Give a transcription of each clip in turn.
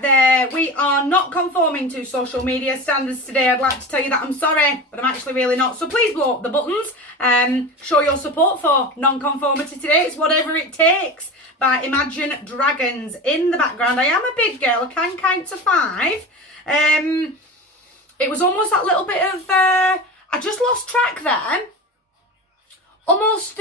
Right there, we are not conforming to social media standards today. I'd like to tell you that I'm sorry, but I'm actually really not. So please blow up the buttons. Show your support for non-conformity today. It's Whatever It Takes by Imagine Dragons. In the background, I am a big girl. I can count to 5. It was almost that little bit of, I just lost track there. Almost,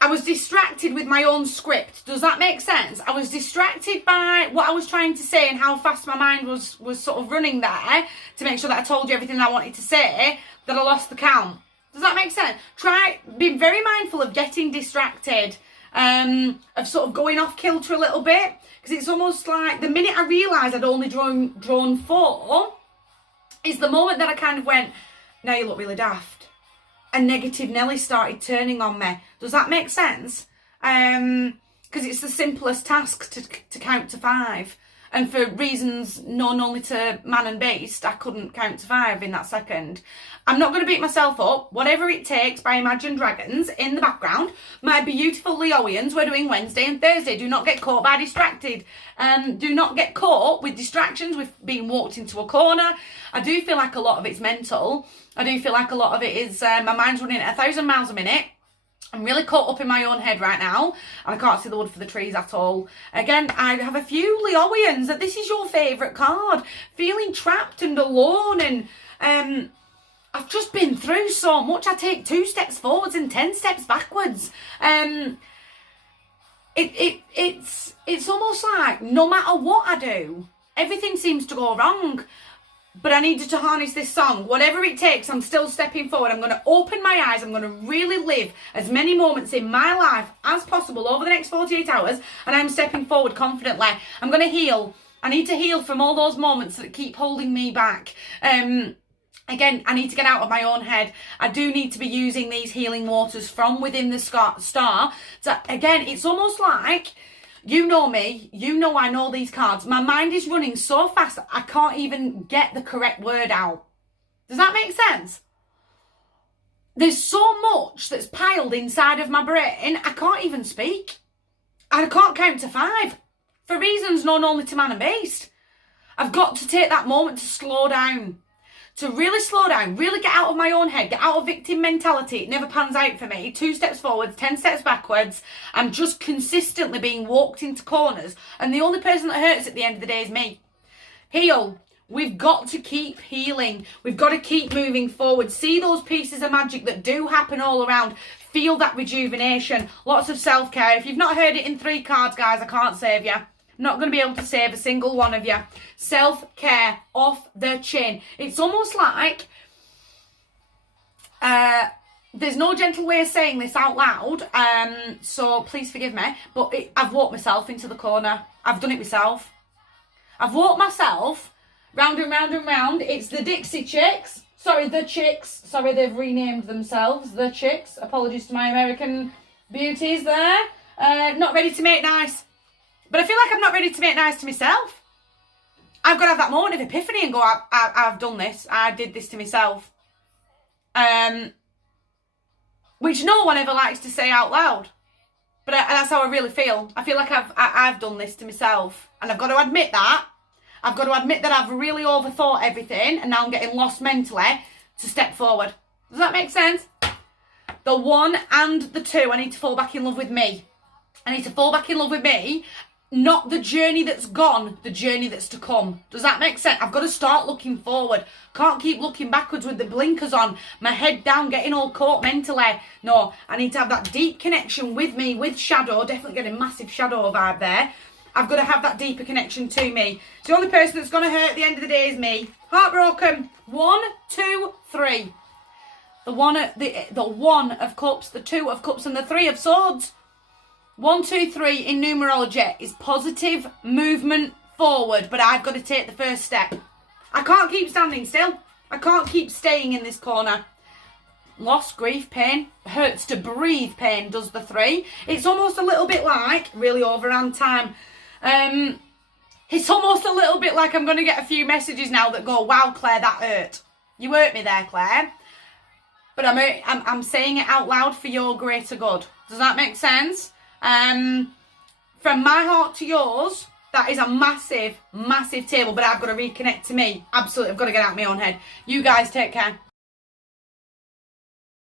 I was distracted with my own script. Does that make sense? I was distracted by what I was trying to say and how fast my mind was sort of running there to make sure that I told you everything I wanted to say, that I lost the count. Does that make sense? Try being very mindful of getting distracted, of sort of going off kilter a little bit, because it's almost like the minute I realised I'd only drawn 4 is the moment that I kind of went, now you look really daft. And negative Nelly started turning on me. Does that make sense? Because it's the simplest task to count to 5. And for reasons known only to man and beast, I couldn't count to 5 in that second. I'm not going to beat myself up. Whatever It Takes by Imagine Dragons in the background. My beautiful Leoians, we're doing Wednesday and Thursday. Do not get caught by distracted. Do not get caught with distractions, with being walked into a corner. I do feel like a lot of it's mental. I do feel like a lot of it is, my mind's running at 1,000 miles a minute. I'm really caught up in my own head right now, and I can't see the wood for the trees at all. Again, I have a few Leoians that this is your favourite card. Feeling trapped and alone, and I've just been through so much. I take 2 steps forwards and 10 steps backwards. It's almost like no matter what I do, everything seems to go wrong. But I needed to harness this song. Whatever it takes, I'm still stepping forward. I'm going to open my eyes. I'm going to really live as many moments in my life as possible over the next 48 hours. And I'm stepping forward confidently. I'm going to heal. I need to heal from all those moments that keep holding me back. Again, I need to get out of my own head. I do need to be using these healing waters from within the star. So again, it's almost like, you know me, you know I know these cards. My mind is running so fast I can't even get the correct word out. Does that make sense? There's so much that's piled inside of my brain, I can't even speak. I can't count to 5. For reasons known only to man and beast. I've got to take that moment to slow down. To really slow down, really get out of my own head, get out of victim mentality. It never pans out for me. 2 steps forwards, 10 steps backwards. I'm just consistently being walked into corners. And the only person that hurts at the end of the day is me. Heal. We've got to keep healing. We've got to keep moving forward. See those pieces of magic that do happen all around. Feel that rejuvenation. Lots of self-care. If you've not heard it in 3 cards, guys, I can't save you. Not going to be able to save a single one of you. Self-care off the chin. It's almost like, there's no gentle way of saying this out loud, so please forgive me, but I've walked myself into the corner. I've done it myself. I've walked myself round and round and round. It's the Dixie Chicks. Sorry, the Chicks. Sorry, they've renamed themselves. The Chicks. Apologies to my American beauties there. Not ready to make nice. But I feel like I'm not ready to make nice to myself. I've got to have that moment of epiphany and go, I've done this. I did this to myself. Which no one ever likes to say out loud. But that's how I really feel. I feel like I've done this to myself. And I've got to admit that. I've got to admit that I've really overthought everything. And now I'm getting lost mentally to step forward. Does that make sense? The 1 and the 2, I need to fall back in love with me. I need to fall back in love with me. Not the journey that's gone, the journey that's to come. Does that make sense? I've got to start looking forward. Can't keep looking backwards with the blinkers on, my head down, getting all caught mentally. No, I need to have that deep connection with me, with shadow. Definitely getting a massive shadow vibe there. I've got to have that deeper connection to me. The only person that's going to hurt at the end of the day is me. Heartbroken. 1, 2, 3. The 1 of cups, the 2 of cups, and the 3 of swords. 1, 2, 3 in numerology is positive movement forward, but I've got to take the first step. I can't keep standing still. I can't keep staying in this corner. Loss, grief, pain, hurts to breathe pain does the 3. It's almost a little bit like, really overhand time, it's almost a little bit like I'm going to get a few messages now that go, wow, Claire, that hurt. You hurt me there, Claire. But I'm saying it out loud for your greater good. Does that make sense? from my heart to yours, that is a massive, massive table, but I've got to reconnect to me. Absolutely, I've got to get out of my own head. You guys take care.